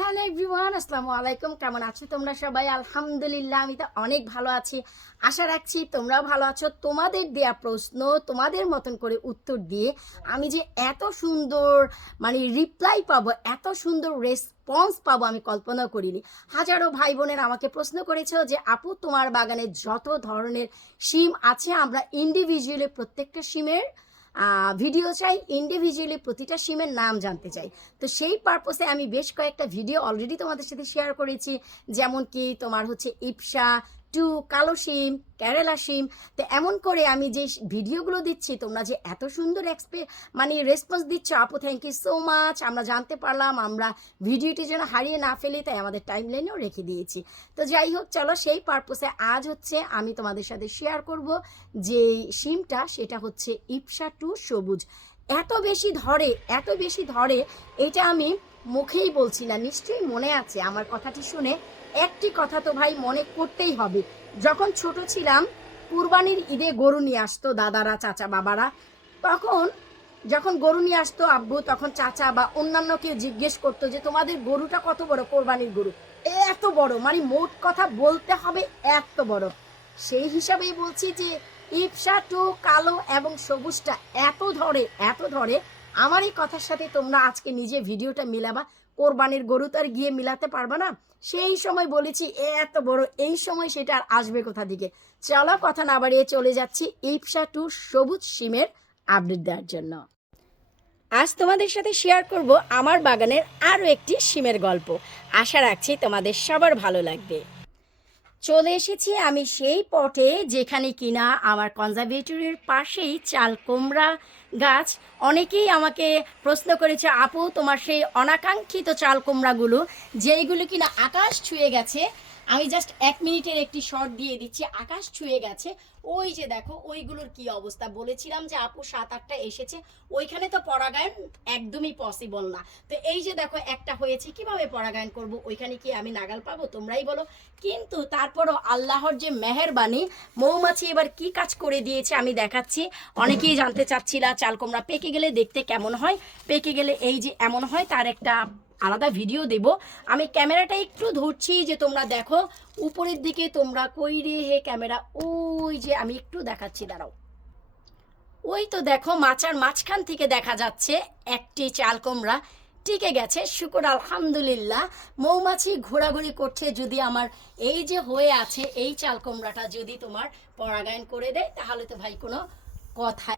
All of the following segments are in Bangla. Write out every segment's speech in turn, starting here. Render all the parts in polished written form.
হ্যালো এভরিওয়ান, আসসালামু আলাইকুম। কেমন আছো তোমরা সবাই? আলহামদুলিল্লাহ, আমি তো অনেক ভালো আছি। আশা রাখছি তোমরাও ভালো আছো। তোমাদের দেয়া প্রশ্ন তোমাদের মতন করে উত্তর দিয়ে আমি যে এত সুন্দর রিপ্লাই পাবো, এত সুন্দর রেসপন্স পাবো আমি কল্পনাও করিনি। হাজারো ভাই বোনের আমাকে প্রশ্ন করেছো যে আপু, তোমার বাগানে যত ধরনের শিম আছে আমরা ইন্ডিভিজুয়ালি প্রত্যেকটা শিমের ভিডিও চাই, ইন্ডিভিজুয়ালি প্রতিটা সিমের নাম জানতে চাই। তো সেই পারপসে আমি বেশ কয়েকটা ভিডিও অলরেডি তোমাদের সাথে শেয়ার করেছি, যেমন কি তোমার হচ্ছে ইপসা টু, কালো শিম, কেরালা শিম। তো এমন করে আমি যে ভিডিওগুলো দিচ্ছি, তোমরা যে এত সুন্দর রেসপন্স দিচ্ছ আপু, থ্যাংক ইউ সো মাচ। আমরা জানতে পারলাম, আমরা ভিডিওটি যেন হারিয়ে না ফেলি, তাই আমাদের টাইম লাইনেও রেখে দিয়েছি। তো যাই হোক, চলো সেই পারপসে আজ হচ্ছে আমি তোমাদের সাথে শেয়ার করব যে শিমটা, সেটা হচ্ছে ইপসা টু সবুজ। এত বেশি ধরে, এত বেশি ধরে, এটা আমি মুখেই বলছি না, নিশ্চয়ই মনে আছে আমার কথাটি শুনে। একটি কথা তো ভাই মনে করতেই হবে। যখন ছোট ছিলাম, কুরবানির ঈদে গরু নিয়ে আসতো দাদারা, চাচা, বাবারা। তখন যখন গরু নিয়ে আসতো আব্বু, তখন চাচা বা অন্যান্য কেউ জিজ্ঞেস করতো যে তোমাদের গরুটা কত বড়? কোরবানির গরু এত বড়, মোট কথা বলতে হবে এত বড়। সেই হিসাবেই বলছি যে ইপসা টু কালো এবং সবুজটা এত ধরে, এত ধরে। আমার এই কথার সাথে তোমরা আজকে নিজে ভিডিওটা মিলাবা। কোরবানির গরু তো আর গিয়ে মিলাতে পারবা না। সেই সময় বলেছি এত বড়, এই সময় সেটা আর আসবে কোথা থেকে। চলো কথা না বাড়িয়ে চলে যাচ্ছি ইপসা টু সবুজ শিমের আপডেট দেওয়ার জন্য। আজ তোমাদের সাথে শেয়ার করব আমার বাগানের আরও একটি শিমের গল্প। আশা রাখছি তোমাদের সবার ভালো লাগবে। চলে এসেছি আমি সেই পটে যেখানে কিনা আমার কনজারভেটরির পাশেই চাল কুমড়া গাছ। অনেকেই আমাকে প্রশ্ন করেছে আপু, তোমার সেই অনাকাঙ্ক্ষিত চাল কুমড়াগুলো যেইগুলো কিনা আকাশ ছুঁয়ে গেছে, আমি জাস্ট 1 মিনিটের একটি শর্ট দিয়ে দিচ্ছি, আকাশ ছুঁয়ে গেছে। ওই যে দেখো ওইগুলোর কি অবস্থা। বলেছিলাম যে আপু 7-8টা এসেছে, ওইখানে তো পরাগায়ন একদমই পসিবল না। তো এই যে দেখো একটা হয়েছে, কিভাবে পরাগায়ন করব? ওইখানে কি আমি নাগাল পাবো? তোমরাই বলো। কিন্তু তারপরও আল্লাহর যে মেহেরবানি, মৌমাছি এবার কি কাজ করে দিয়েছে আমি দেখাচ্ছি। অনেকেই জানতে চাচ্ছিলা চাল কুমড়া পেকে গেলে দেখতে কেমন হয়। পেকে গেলে এই যে এমন হয়, তার একটা আলাদা ভিডিও দেব। আমি ক্যামেরাটা একটু ধরছি যে তোমরা দেখো উপরের দিকে। তোমরা কই রে হে ক্যামেরা? ওই যে আমি একটু দেখাচ্ছি, দাঁড়াও। ওই তো দেখো মাচার মাঝখান থেকে দেখা যাচ্ছে একটি চাল কুমড়া টিকে গেছে। শুকর আলহামদুলিল্লাহ। মৌমাছি ঘোরাঘুরি করছে। যদি আমার এই যে হয়ে আছে এই চাল কুমড়াটা যদি তোমার পরাগায়ন করে দেয়, তাহলে তো ভাই কোনো কথা।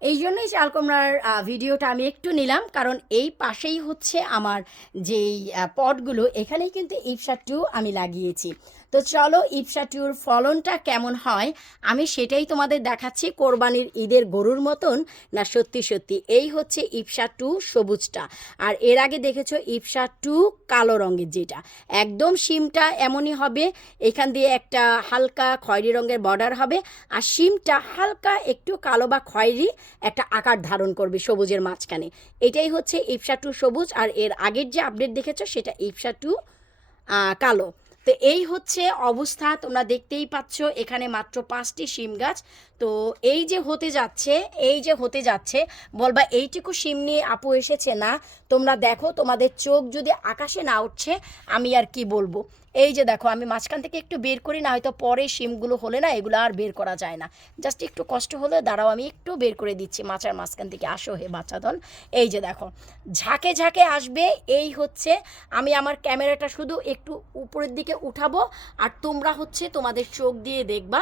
এই জন্যই চাল কুমড়ার ভিডিওটা আমি একটু নিলাম, কারণ এই পাশেই হচ্ছে আমার যেই পটগুলো, এখানেই কিন্তু ইপসা টু আমি লাগিয়েছি। তো চলো ইপসা টুর ফলনটা কেমন হয় আমি সেটাই তোমাদের দেখাচ্ছি। কোরবানির ঈদের গরুর মতন না সত্যি সত্যি এই হচ্ছে ইপসা টু সবুজটা। আর এর আগে দেখেছো ইপসা টু কালো রঙের, যেটা একদম শিমটা এমনই হবে। এখান দিয়ে একটা হালকা খয়েরি রঙের বর্ডার হবে, আর শিমটা হালকা একটু কালো বা খয়েরি একটা আকার ধারণ করবে সবুজের মাঝখানে। এটাই হচ্ছে ইপসা টু সবুজ। আর এর আগের যে আপডেট দেখেছো সেটা ইপসা টু কালো। তো এই হচ্ছে অবস্থা, তোমরা দেখতেই পাচ্ছ। এখানে মাত্র 5টি শিম গাছ। তো এই যে হতে যাচ্ছে, এই যে হতে যাচ্ছে, বলবা এইটুকু শিম নিয়ে আপু এসেছে না। তোমরা দেখো, তোমাদের চোখ যদি আকাশে না উঠছে আমি আর কি বলবো। এই যে দেখো, আমি মাঝখান থেকে একটু বের করি না, হয়তো পরে শিমগুলো হলে না এগুলো আর বের করা যায় না। জাস্ট একটু কষ্ট হলে দাঁড়াও, আমি একটু বের করে দিচ্ছি মাচার মাঝখান থেকে। আসো হে বাচ্চাদন। এই যে দেখো ঝাঁকে ঝাঁকে আসবে। এই হচ্ছে, আমি আমার ক্যামেরাটা শুধু একটু উপরের দিকে উঠাবো, আর তোমরা হচ্ছে তোমাদের চোখ দিয়ে দেখবা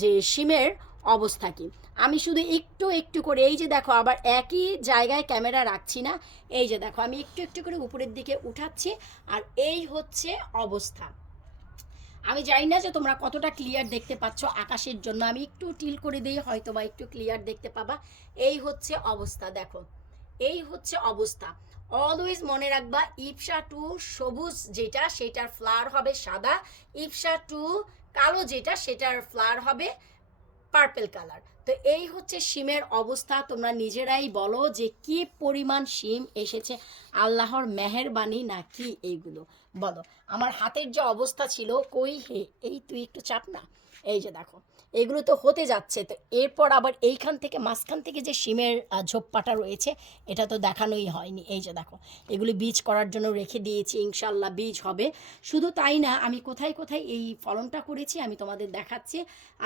যে শিমের অবস্থা কি। আমি শুধু একটু একটু করে, এই যে দেখো, আবার একই জায়গায় ক্যামেরা রাখছি না। এই যে দেখো আমি একটু একটু করে উপরের দিকে উঠাচ্ছি, আর এই হচ্ছে অবস্থা। আমি জানি না যে তোমরা কতটা ক্লিয়ার দেখতে পাচ্ছ। আকাশের জন্য আমি একটু টিল করে দিই, হয়তো বা একটু ক্লিয়ার দেখতে পাবা। এই হচ্ছে অবস্থা, দেখো এই হচ্ছে অবস্থা। অলওয়েজ মনে রাখবা, ইপসা টু সবুজ যেটা সেটার ফ্লাওয়ার হবে সাদা, ইপসা টু কালো যেটা সেটার ফ্লাওয়ার হবে পার্পেল কালার। তো এই হচ্ছে শিমের অবস্থা। তোমরা নিজেরাই বলো যে কি পরিমাণ শিম এসেছে, আল্লাহর মেহেরবানি না কি এইগুলো, বলো। আমার হাতের যে অবস্থা ছিল, কই হে, এই তুই একটু চাপ না, এই যে দেখো এগুলো তো হতে যাচ্ছে, তো এরপর আবার এইখান থেকে মাঝখান থেকে যে শিমের ঝোপ্পাটা রয়েছে এটা তো দেখানোই হয়নি। এই যে দেখো এগুলি বীজ করার জন্য রেখে দিয়েছি, ইনশাল্লাহ বীজ হবে। শুধু তাই না, আমি কোথায় কোথায় এই ফলনটা করেছি আমি তোমাদের দেখাচ্ছি।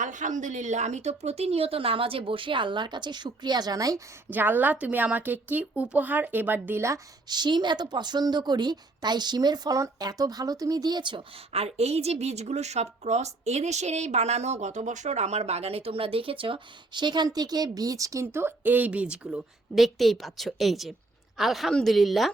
আলহামদুলিল্লাহ, আমি তো প্রতিনিয়ত নামাজে বসে আল্লাহর কাছে শুক্রিয়া জানাই যে আল্লাহ তুমি আমাকে কি উপহার এবার দিলা। শিম এত পছন্দ করি, তাই শিমের ফলন এত ভালো তুমি দিয়েছো। আর এই যে বীজগুলো সব ক্রস এদেশের এই বানানো, গত বছর আমার বাগানে তোমরা দেখেছো, সেখান থেকে বীজ কিন্তু এই বীজগুলো দেখতেই পাচ্ছ। এই যে আলহামদুলিল্লাহ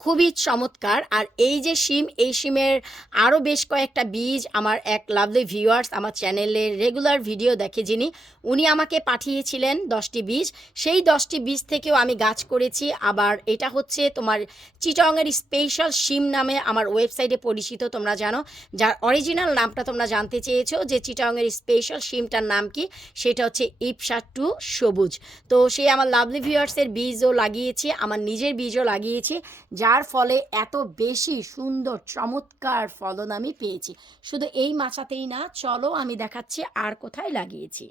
খুবই চমৎকার। আর এই যে শিম, এই শিমের আরও বেশ কয়েকটা বীজ আমার এক লাভলি ভিউয়ার্স আমার চ্যানেলের রেগুলার ভিডিও দেখে যিনি, উনি আমাকে পাঠিয়েছিলেন 10টি বীজ। সেই 10টি বীজ থেকেও আমি গাছ করেছি। আবার এটা হচ্ছে তোমার চিটংয়ের স্পেশাল শিম নামে আমার ওয়েবসাইটে পরিচিত, তোমরা জানো। যার অরিজিনাল নামটা তোমরা জানতে চেয়েছো যে চিটংয়ের স্পেশাল শিমটার নাম কি, সেটা হচ্ছে ইপসা 2 সবুজ। তো সেই আমার লাভলি ভিউয়ার্সের বীজও লাগিয়েছি, আমার নিজের বীজও লাগিয়েছি, যার ফলে এত বেশি সুন্দর চমৎকার ফলন আমি পেয়েছি। শুধু এই মাচাতেই না, চলো আমি দেখাচ্ছি আর কোথায় লাগিয়েছি।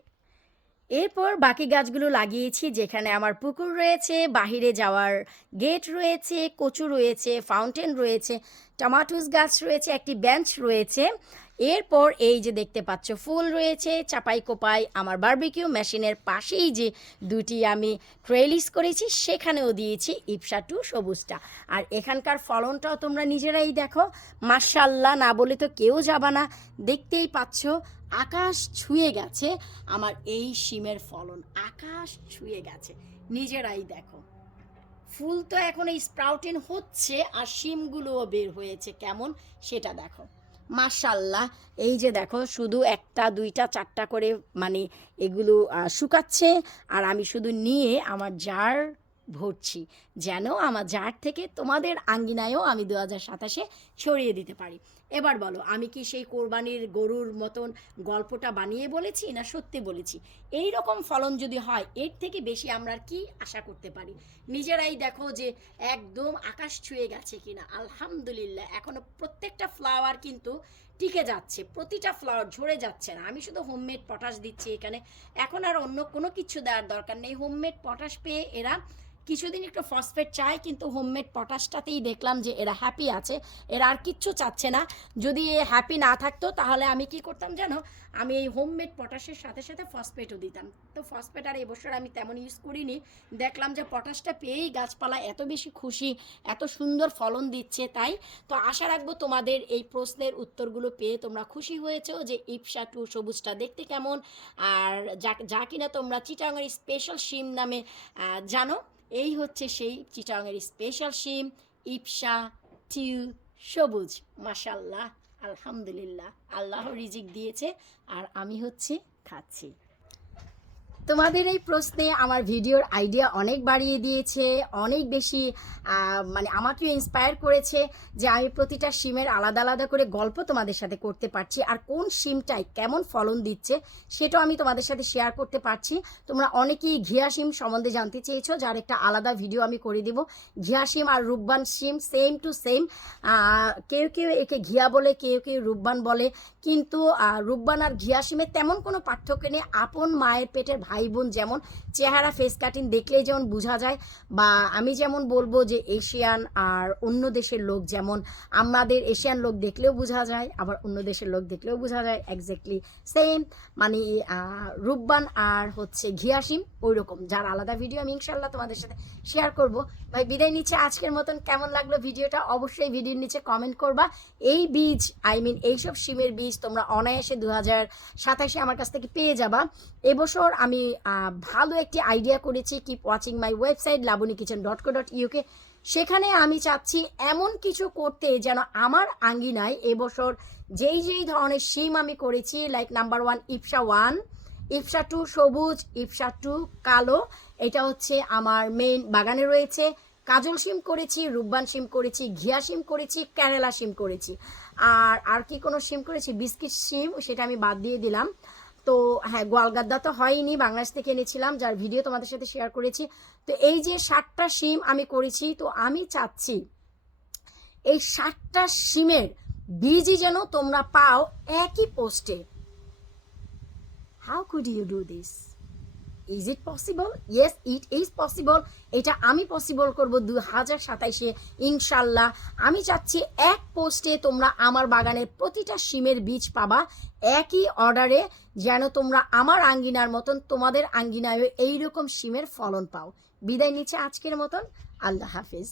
এরপর বাকি গাছগুলো লাগিয়েছি যেখানে আমার পুকুর রয়েছে, বাহিরে যাওয়ার গেট রয়েছে, কচু রয়েছে, ফাউন্টেন রয়েছে, টমাটোস গাছ রয়েছে, একটি বেঞ্চ রয়েছে। এরপর এই যে দেখতে পাচ্ছ ফুল রয়েছে, চাপাই কোপাই আমার বারবিকিউ মেশিনের পাশেই যে দুটি আমি ট্রেলিস করেছি সেখানেও দিয়েছি ইপসা 2 সবুজটা। আর এখানকার ফলনটাও তোমরা নিজেরাই দেখো, মাশাআল্লাহ, না বলে তো কেউ যাবা না। দেখতেই পাচ্ছ আকাশ ছুঁয়ে গেছে আমার এই শিমের ফলন, আকাশ ছুঁয়ে গেছে, নিজেরাই দেখো। ফুল তো এখন এই স্প্রাউটিং হচ্ছে আর শিমগুলোও বের হয়েছে কেমন সেটা দেখো। মাশাল্লাহ, এই যে দেখো শুধু একটা দুইটা চারটা করে মানে এগুলো শুকাচ্ছে, আর আমি শুধু নিয়ে আমার জার ভরছি, যেন আমার জার থেকে তোমাদের আঙ্গিনায়ও আমি 2027-এ ছড়িয়ে দিতে পারি। এবার বলো, আমি কি সেই কোরবানির গরুর মতন গল্পটা বানিয়ে বলেছি না সত্যি বলেছি? এই রকম ফলন যদি হয় এর থেকে বেশি আমরা কি আশা করতে পারি? নিজেরাই দেখো যে একদম আকাশ ছুঁয়ে গেছে কিনা। আলহামদুলিল্লাহ, এখনো প্রত্যেকটা ফ্লাওয়ার কিন্তু টিকে যাচ্ছে, প্রতিটা ফ্লাওয়ার ঝরে যাচ্ছে না। আমি শুধু হোমমেড পটাশ দিচ্ছি এখানে, এখন আর অন্য কোনো কিছু দেওয়ার দরকার নেই। হোমমেড পটাশ পেয়ে এরা কিছুদিন একটু ফসফেট চায়, কিন্তু হোমমেড পটাশটাতেই দেখলাম যে এরা হ্যাপি আছে, এরা আর কিচ্ছু চাচ্ছে না। যদি হ্যাপি না থাকতো তাহলে আমি কি করতাম জানো, আমি এই হোমমেড পটাশের সাথে সাথে ফসফেটও দিতাম। তো ফসফেট আর এবছর আমি তেমন ইউজ করিনি, দেখলাম যে পটাশটা পেয়েই গাছপালা এত বেশি খুশি, এত সুন্দর ফলন দিচ্ছে। তাই তো আশা রাখবো তোমাদের এই প্রশ্নের উত্তরগুলো পেয়ে তোমরা খুশি হয়েছো যে ইপসা 2 সবুজটা দেখতে কেমন, আর যা কিনা তোমরা চিটাগাংয়ের স্পেশাল শিম নামে জানো। এই হচ্ছে সেই চিটাগাংয়ের স্পেশাল শিম ইপসা 2 সবুজ। মাশাল্লাহ, আলহামদুলিল্লাহ, আল্লাহ রিজিক দিয়েছে আর আমি হচ্ছে খাচ্ছি। তোমাদের এই প্রশ্নে আমার ভিডিওর আইডিয়া অনেক বাড়িয়ে দিয়েছে, অনেক বেশি মানে আমাকেও ইন্সপায়ার করেছে যে আমি প্রতিটা শিমের আলাদা আলাদা করে গল্প তোমাদের সাথে করতে পারছি, আর কোন শিমটাই কেমন ফলন দিচ্ছে সেটাও আমি তোমাদের সাথে শেয়ার করতে পারছি। তোমরা অনেকেই ঘিয়া শিম সম্বন্ধে জানতে চেয়েছো, যার একটা আলাদা ভিডিও আমি করে দিব। ঘিয়া শিম আর রূপবান শিম সেম টু সেম, কেউ কেউ একে ঘিয়া বলে, কেউ কেউ রূপবান বলে, কিন্তু রূপবান আর ঘিয়া শিমের তেমন কোনো পার্থক্য নেই। আপন মায়ের পেটের ভাই বোন, যেমন চেহারা ফেস কাটিং দেখলেই যেমন বোঝা যায়, বা আমি যেমন বলবো যে এশিয়ান আর অন্য দেশের লোক যেমন, আমাদের এশিয়ান লোক দেখলেও বোঝা যায়, আবার অন্য দেশের লোক দেখলেও বোঝা যায়, এক্স্যাক্টলি সেম। মানে রূপবান আর হচ্ছে ঘিয়া শিম ওই রকম, যার আলাদা ভিডিও আমি ইনশাল্লাহ তোমাদের সাথে শেয়ার করব। ভাই বিদায় নিচ্ছে আজকের মতন। কেমন লাগলো ভিডিওটা অবশ্যই ভিডিওর নিচে কমেন্ট করবা। এই বীজ এইসব শিমের বীজ তোমরা অনায়াসে 2027-এ আমার কাছ থেকে পেয়ে যাবা। এবছর আমি ভালো একটি আইডিয়া করেছি, keep watching my website labunikitchen.co.uk। সেখানে আমি চাচ্ছি এমন কিছু করতে যেন আমার আঙ্গিনায় এবছর যেই ধরনের শিম আমি করেছি, লাইক নাম্বার 1 ইপসা 1, ইপসা 2 সবুজ, ইপসা 2 কালো, এটা হচ্ছে আমার মেইন বাগানে রয়েছে। কাজল শিম করেছি, রূপবান শিম করেছি, ঘিয়া শিম করেছি, কেরালা শিম করেছি, আর কি কোনো শিম করেছি, বিস্কিট শিম, সেটা আমি বাদ দিয়ে দিলাম। তো হ্যাঁ, গোয়ালগাদ্দা তো হয়নি, বাংলাদেশ থেকে এনেছিলাম, যার ভিডিও তোমাদের সাথে শেয়ার করেছি। তো এই যে 7টা শিম আমি করেছি, তো আমি চাচ্ছি এই 7টা শিমের বীজই যেন তোমরা পাও একই পোস্টে, how could you do this? Is it possible? Yes, it is possible. এটা আমি পসিবল করব 2027-এ ইনশাল্লাহ। আমি চাচ্ছি এক পোস্টে তোমরা আমার বাগানের প্রতিটা শিমের বীজ পাবা একই অর্ডারে, যেন তোমরা আমার আঙ্গিনার মতন তোমাদের আঙ্গিনায়ও এইরকম শিমের ফলন পাও। বিদায় নিচ্ছে আজকের মতন। আল্লাহ হাফিজ।